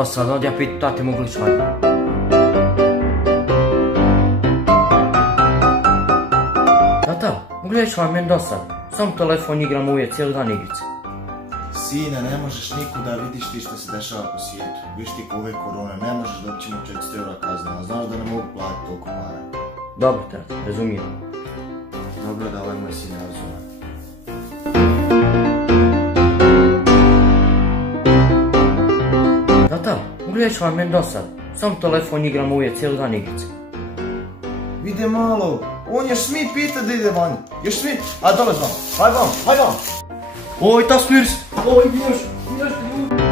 dosadno, od ja pitu tati mogu li svadbu. Tata, mogu li reći vam meni dosadno? Sam telefon igram uvijek, cijeli dan igrice. Sine, ne možeš nikuda, vidiš ti što se dešava po svijetu. Viš ti ko ove korone, ne možeš dobiti ćemo 400 eura kazna, a znaš da ne mogu platiti toliko para. Dobro, tata, razumijem. Dobro da ovaj moj sin razume. Tata, mogu li reći vam meni dosadno? Sam telefon igram uvijek, cijeli dan igrice. Vide malo, on još smije pita da ide vani. Još smije, a dolaz vam, haj vam. Oj, ta smir se! Oj, još ljudi!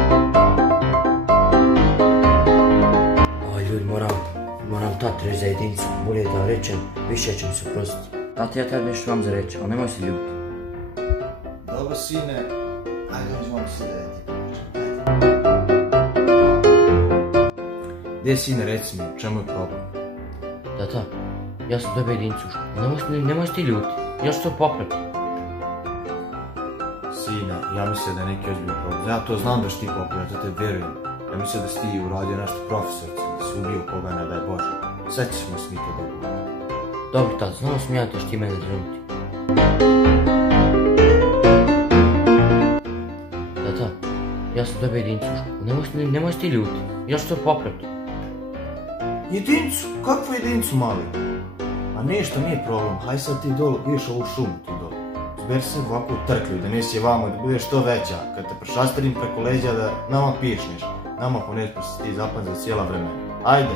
Oj, ljudi, moram tati reći za jedincu. Bolje da rečem, više će mi se prostiti. Tati, ja tad nešto vam za reći, ali nemoj se ljubiti. Dobro, sine, ajde, vam se da ti pričam. Gdje, sine, reci mi, u čemu je problem? Tata, ja sam dobio jedincu u školu. Nemoj se ti ljuti, ja ću to popraviti. Sine, ja mislim da je neki ozbiljni problem. Ja to znam da si ti popravio, to te vjerujem. Ja mislim da si ti uradio nešto profesorci, da si ubio koga, ne daj Bože. Sve ćemo s mi to dobro. Dobro, tata, znamo smijati što ti mene trenuti. Tata, ja sam dobio jedincu u školu. Nemoj se ti ljuti, ja ću to popraviti. Jedincu? Kakvu jedincu, mali? A ništa, nije problem. Haj sad ti dole, ideš ovu šumu tu dole. Zberi se ovako u trklju, da nisi je vamo, da budeš što veća. Kad te prešastarim preko leđa da nama pišneš. Nama poneš pa si ti zapan za cijela vremena. Ajde!